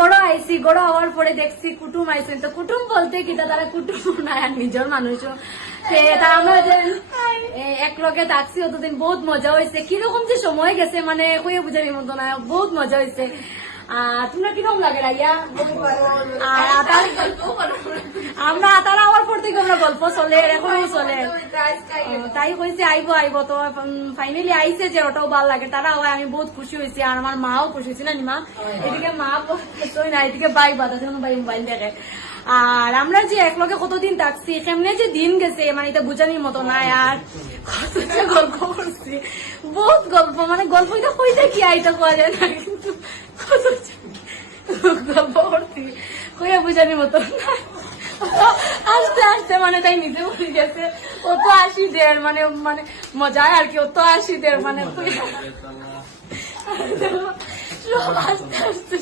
গড় আইসি, গড় হওয়ার পরে দেখছি কুটুম আইসেন। তো কুটুম বলতে কি তারা কুটুম না, নিজের মানুষও। আমরা যে এক লগে থাকছি অতদিন বহুত মজা হয়েছে। কিরকম যে সময় গেছে মানে কইয়া বুঝার মতো না, বহুত মজা হয়েছে। তোমরা কিরকম লাগে রাইয়া? আমরা আতার আওয়ার পর থেকে আমরা গল্প চলে, এখনো চলে। তাই কইছে আইব আইব, তো ফাইনালি আইছে, যে ওটাও ভালো লাগে। তারা হয়, আমি বহুত খুশি হয়েছি, আর আমার মাও খুশি হয়েছি না নিমা। এদিকে মা বলতেছই না, এদিকে বাই বাতাছে, ভাই মোবাইল দেখে। আর আমরা যে একলগে কতদিন থাকছি, কেমনে যে দিন গেছে মানে এটা বুঝানির মতো না। আর কত যে গল্প করছি, বহুত গল্প, মানে গল্প এটা কইতে কি আইটা কোয়া যায় না, কিন্তু কত গল্প করছি কইয়া বুঝানির মতো না। আস্তে আস্তে মানে তাই নিজে বলে গেছে, ও তো 80 মানে মানে মজায় আর কি, ও তো 80 মানে আস্তে আস্তে